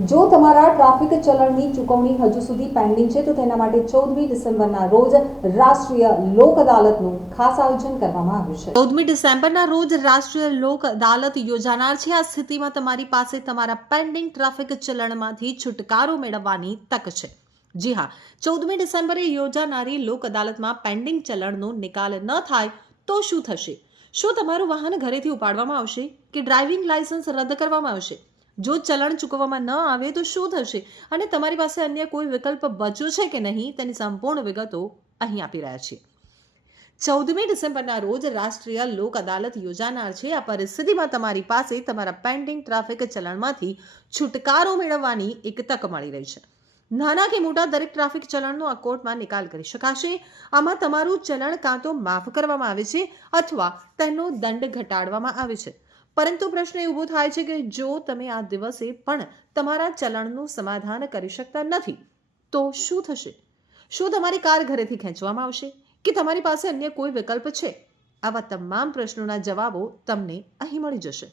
જો તમારા ટ્રાફિક ચલણની ચૂકવણી હજુ સુધી પેન્ડિંગ છે, તો તેના માટે ચૌદમી ડિસેમ્બરના રોજ રાષ્ટ્રીય લોક અદાલતનું ખાસ આયોજન કરવામાં આવ્યું છે. ચૌદમી ડિસેમ્બરના રોજ રાષ્ટ્રીય લોક અદાલત યોજાનાર છે. આ સ્થિતિમાં તમારી પાસે તમારા પેન્ડિંગ ટ્રાફિક ચલણમાંથી છુટકારો મેળવવાની તક છે. જી હા, ચૌદમી ડિસેમ્બરે યોજાનારી લોક અદાલતમાં પેન્ડિંગ ચલણનો નિકાલ ન થાય તો શું થશે? શું તમારું વાહન ઘરેથી ઉપાડવામાં આવશે કે ડ્રાઇવિંગ લાયસન્સ રદ કરવામાં આવશે? જો ચલણ ચૂકવવામાં ન આવે તો શું થશે? અને તમારી પાસે અન્ય કોઈ વિકલ્પ બચ્યો છે કે નહીં? તેની સંપૂર્ણ વિગતો અહીં આપી રહ્યા છીએ. ચૌદમી ડિસેમ્બરના રોજ રાષ્ટ્રીય લોક અદાલત યોજાનાર છે. આ પરિસ્થિતિમાં તમારી પાસે તમારા પેન્ડિંગ ટ્રાફિક ચલણમાંથી છુટકારો મેળવવાની એક તક મળી રહી છે. નાના કે મોટા દરેક ટ્રાફિક ચલણનો આ કોર્ટમાં નિકાલ કરી શકાશે. આમાં તમારું ચલણ કાં તો માફ કરવામાં આવે છે અથવા તેનો દંડ ઘટાડવામાં આવે છે. પરંતુ પ્રશ્ન એ થાય છે કે જો તમે આ દિવસે પણ તમારા ચલણનું સમાધાન કરી શકતા નથી, તો શું થશે? શું તમારી કાર ઘરેથી ખેંચવામાં આવશે? કે તમારી પાસે અન્ય કોઈ વિકલ્પ છે? આવા તમામ પ્રશ્નોના જવાબો તમને અહીં મળી જશે.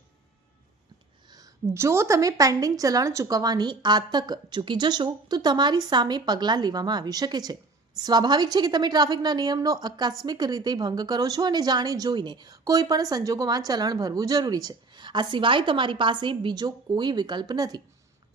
જો તમે પેન્ડિંગ ચલણ ચૂકવવાની આ તક ચૂકી જશો, તો તમારી સામે પગલાં લેવામાં આવી શકે છે. સ્વાભાવિક છે કે તમે ટ્રાફિકના નિયમનો આકસ્મિક રીતે ભંગ કરો છો અને જાણી જોઈને કોઈ પણ સંજોગોમાં ચલણ ભરવું જરૂરી છે. આ સિવાય તમારી પાસે બીજો કોઈ વિકલ્પ નથી.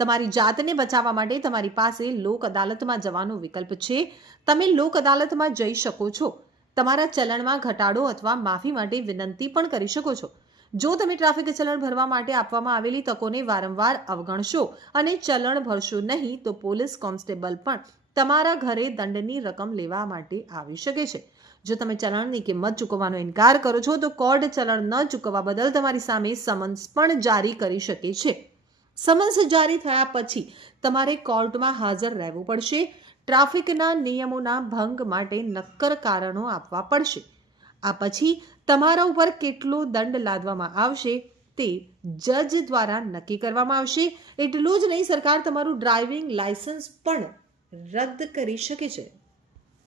તમારી જાતને બચાવવા માટે તમારી પાસે લોક અદાલતમાં જવાનો વિકલ્પ છે. તમે લોક અદાલતમાં જઈ શકો છો. તમારા ચલણમાં ઘટાડો અથવા માફી માટે વિનંતી પણ કરી શકો છો. જો તમે ટ્રાફિક ચલણ ભરવા માટે આપવામાં આવેલી તકોને વારંવાર અવગણશો અને ચલણ ભરશો નહીં તો પોલીસ કોન્સ્ટેબલ પણ તમારા ઘરે દંડની રકમ લેવા માટે આવી શકે છે. જો તમે ચલણની કિંમત ચૂકવવાનો ઇનકાર કરો છો, તો કોર્ટ ચલણ ન ચૂકવવા બદલ તમારી સામે સમન્સ પણ જારી કરી શકે છે. સમન્સ જારી થયા પછી તમારે કોર્ટમાં હાજર રહેવું પડશે. ટ્રાફિકના નિયમોના ભંગ માટે નક્કર કારણો આપવા પડશે. આ પછી તમારા ઉપર કેટલો દંડ લાદવામાં આવશે તે જજ દ્વારા નક્કી કરવામાં આવશે. એટલું જ નહીં, સરકાર તમારું ડ્રાઇવિંગ લાયસન્સ પણ રદ કરી શકે છે.